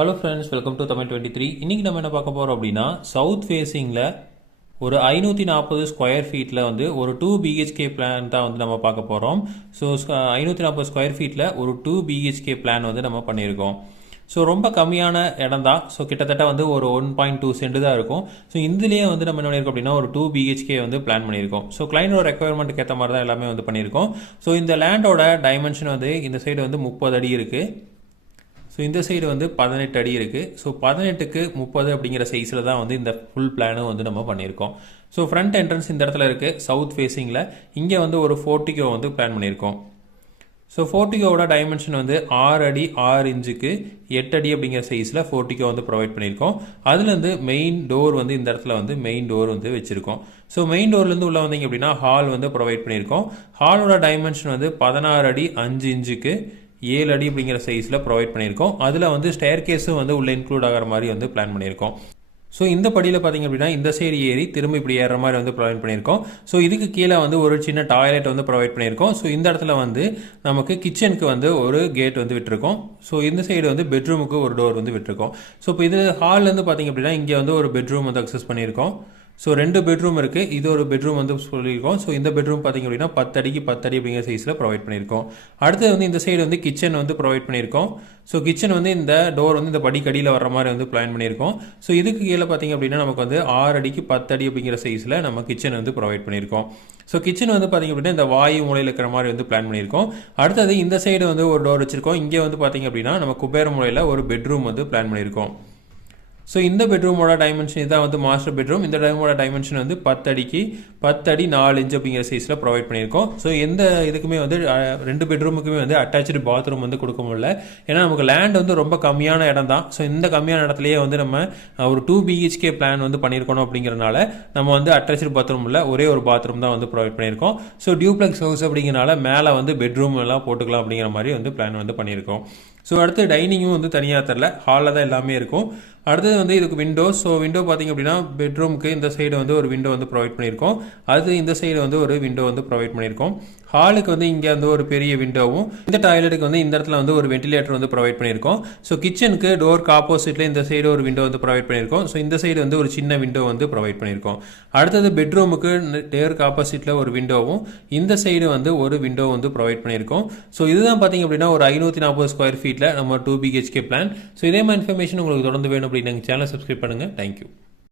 Hello friends welcome to Tamil twenty three இன்றைக்கி நம்ம என்ன பார்க்க போகிறோம் அப்படின்னா சவுத் ஃபேஸிங்கில் ஒரு ஐநூற்றி நாற்பது ஸ்கொயர் ஃபீட்டில் வந்து ஒரு டூ பிஹெச்கே பிளான் தான் வந்து நம்ம பார்க்க போகிறோம் ஸோ ஐநூற்றி நாற்பது ஸ்கொயர் ஃபீட்டில் ஒரு டூ பிஹெச்கே பிளான் வந்து நம்ம பண்ணியிருக்கோம். ஸோ ரொம்ப கம்மியான இடம் தான். ஸோ கிட்டத்தட்ட வந்து ஒரு ஒன் பாயிண்ட் டூ சென்ட் தான் இருக்கும். ஸோ இதுலேயே வந்து நம்ம என்ன பண்ணியிருக்கோம் அப்படின்னா ஒரு டூ பிஹெச்கே வந்து பிளான் பண்ணியிருக்கோம். ஸோ கிளைண்டோட ரெக்குவயர்மெண்ட்டுக்கு ஏற்ற மாதிரி தான் எல்லாமே வந்து பண்ணியிருக்கோம். ஸோ இந்த லேண்டோட டைமென்ஷன் வந்து இந்த சைடு வந்து முப்பது அடி இருக்குது ஸோ இந்த சைடு வந்து பதினெட்டு அடி இருக்குது ஸோ பதினெட்டுக்கு முப்பது அப்படிங்கிற சைஸில் தான் வந்து இந்த ஃபுல் பிளானும் வந்து நம்ம பண்ணியிருக்கோம். ஸோ ஃப்ரண்ட் என்ட்ரன்ஸ் இந்த இடத்துல இருக்குது சவுத் ஃபேஸிங்கில் இங்கே வந்து ஒரு ஃபோர்ட்டிகோ வந்து பிளான் பண்ணியிருக்கோம். ஸோ ஃபோர்ட்டிகோவோட டைமென்ஷன் வந்து ஆறு அடி ஆறு இன்ச்சுக்கு எட்டு அடி அப்படிங்கிற சைஸில் ஃபோர்ட்டிகோ வந்து ப்ரொவைட் பண்ணியிருக்கோம். அதுலேருந்து மெயின் டோர் வந்து இந்த இடத்துல வந்து மெயின் டோர் வந்து வச்சுருக்கோம். ஸோ மெயின் டோர்லேருந்து உள்ளே வந்தீங்க அப்படின்னா ஹால் வந்து ப்ரொவைட் பண்ணியிருக்கோம். ஹாலோட டைமென்ஷன் வந்து பதினாறு அடி அஞ்சு இன்ச்சுக்கு ஏழு அடி அப்படிங்கிற சைஸில் ப்ரொவைட் பண்ணியிருக்கோம். அதில் வந்து ஸ்டேர் கேஸும் வந்து உள்ளே இன்க்ளூட் ஆகிற மாதிரி வந்து பிளான் பண்ணியிருக்கோம். ஸோ இந்த படியில் பார்த்தீங்க அப்படின்னா இந்த சைடு ஏறி திரும்ப இப்படி ஏறுற மாதிரி வந்து ப்ரொவைட் பண்ணியிருக்கோம். ஸோ இதுக்கு கீழே வந்து ஒரு சின்ன டாய்லெட் வந்து ப்ரொவைட் பண்ணியிருக்கோம். ஸோ இந்த இடத்துல வந்து நமக்கு கிச்சனுக்கு வந்து ஒரு கேட் வந்து விட்டுருக்கோம். ஸோ இந்த சைடு வந்து பெட்ரூமுக்கு ஒரு டோர் வந்து விட்டுருக்கோம். ஸோ இப்போ இது ஹால்லேருந்து பார்த்தீங்க அப்படின்னா இங்கே வந்து ஒரு பெட்ரூம் வந்து அக்சஸ் பண்ணியிருக்கோம். ஸோ ரெண்டு பெட்ரூம் இருக்குது இது ஒரு பெட்ரூம் வந்து சொல்லியிருக்கோம். ஸோ இந்த பெட்ரூம் பார்த்திங்க அப்படின்னா பத்தடிக்கு பத்தடி அப்படிங்கிற சைஸில் ப்ரொவைட் பண்ணியிருக்கோம். அடுத்தது வந்து இந்த சைடு வந்து கிச்சன் வந்து ப்ரொவைட் பண்ணியிருக்கோம். ஸோ கிச்சன் வந்து இந்த டோர் வந்து இந்த படிக்கடியில் வர மாதிரி வந்து பிளான் பண்ணியிருக்கோம். ஸோ இதுக்கு கீழே பார்த்திங்க அப்படின்னா நமக்கு வந்து ஆறு அடிக்கு பத்தடி அப்படிங்கிற சைஸில் நம்ம கிச்சன் வந்து ப்ரொவைட் பண்ணியிருக்கோம். ஸோ கிச்சன் வந்து பார்த்திங்க அப்படின்னா இந்த வாயு மூலையில் இருக்கிற மாதிரி வந்து பிளான் பண்ணியிருக்கோம். அடுத்தது இந்த சைடு வந்து ஒரு டோர் வச்சுருக்கோம். இங்கே வந்து பார்த்திங்க அப்படின்னா நம்ம குபேர மூலையில் ஒரு பெட்ரூம் வந்து பிளான் பண்ணியிருக்கோம். ஸோ இந்த பெட்ரூமோட டைமென்ஷன் இதான் வந்து மாஸ்டர் பெட்ரூம் இந்த டைமோட டைமென்ஷன் வந்து பத்தடிக்கு பத்தடி நாலு இன்ச் அப்படிங்கிற சைஸில் ப்ரொவைட் பண்ணியிருக்கோம். ஸோ எந்த இதுக்குமே வந்து ரெண்டு பெட்ரூமுக்குமே வந்து அட்டாச்சு பாத்ரூம் வந்து கொடுக்க முடியல. ஏன்னா நமக்கு லேண்ட் வந்து ரொம்ப கம்மியான இடம் தான் ஸோ இந்த கம்மியான இடத்துலையே வந்து நம்ம ஒரு டூ பிஹெச்கே பிளான் வந்து பண்ணியிருக்கணும் அப்படிங்கிறனால நம்ம வந்து அட்டாச்சு பாத்ரூம் இல்லை ஒரே ஒரு பாத்ரூம் தான் வந்து ப்ரொவைட் பண்ணியிருக்கோம். ஸோ டியூப்ளெக்ஸ் ஹவுஸ் அப்படிங்கிறனால மேலே வந்து பெட்ரூம் எல்லாம் போட்டுக்கலாம் அப்படிங்கிற மாதிரி வந்து பிளான் வந்து பண்ணியிருக்கோம். ஸோ அடுத்து டைனிங்கும் வந்து தனியாக தரல. ஹாலில் தான் எல்லாமே இருக்கும். அடுத்தது வந்து இதுக்கு விண்டோ ஸோ விண்டோ பார்த்திங்க அப்படின்னா பெட்ரூமுக்கு இந்த சைடு வந்து ஒரு விண்டோ வந்து ப்ரொவைட் பண்ணியிருக்கோம். அது இந்த சைடு வந்து ஒரு விண்டோ வந்து ப்ரொவைட் பண்ணியிருக்கோம். ஹாலுக்கு வந்து இங்கே வந்து ஒரு பெரிய விண்டோவும் இந்த டாய்லெட்டுக்கு வந்து இந்த இடத்துல வந்து ஒரு வெண்டிலேட்டர் வந்து ப்ரொவைட் பண்ணியிருக்கோம். ஸோ கிச்சனுக்கு டோருக்கு ஆப்போசிட்டில் இந்த சைடு ஒரு விண்டோ வந்து ப்ரொவைட் பண்ணியிருக்கோம். ஸோ இந்த சைடு வந்து ஒரு சின்ன விண்டோ வந்து ப்ரொவைட் பண்ணியிருக்கோம். அடுத்தது பெட்ரூமுக்கு டேருக்கு ஆப்போசிட்டில் ஒரு விண்டோவும் இந்த சைடு வந்து ஒரு விண்டோ வந்து ப்ரொவைட் பண்ணியிருக்கோம். ஸோ இதுதான் பார்த்தீங்க அப்படின்னா ஒரு ஐநூற்றி நாற்பது ஸ்கொயர் ஃபீட் ஃபீட்டில் நம்ம டூ பிஹெச்கே பிளான் ஸோ இதே மாதிரி இன்ஃபர்மேஷன் உங்களுக்கு தொடர்ந்து வேணும் அப்படின்னு சேனல் சப்ஸ்கிரைப் பண்ணுங்கள் தேங்க்யூ